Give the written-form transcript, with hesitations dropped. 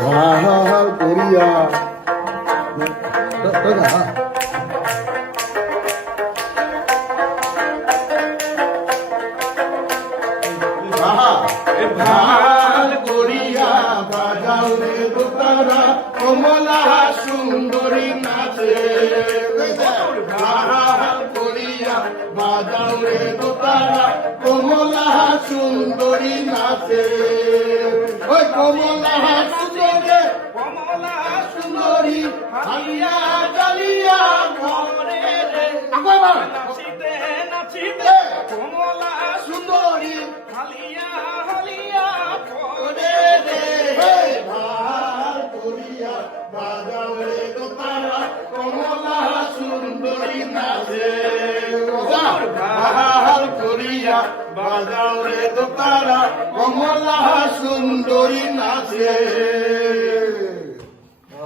ভাল করিয়া ভাল করিয়া বাজাও রে দোতারা কমলা সুন্দরী নাচে ভাল করিয়া বাজাও রে দোতারা কমলা সুন্দরী নাচে ওই কমলা সুন্দরী কমলা সুন্দরী হালিয়া গালিয়া ঘরে রে নাচিতে নাচিতে কমলা সুন্দরী হালিয়া হালিয়া ঘরে রে ভাল করিয়া বাজাও রে দোতারা কমলা সুন্দরী নাচে ভাল করিয়া বাজাও রে দোতারা কমলা সুন্দরী নাচে।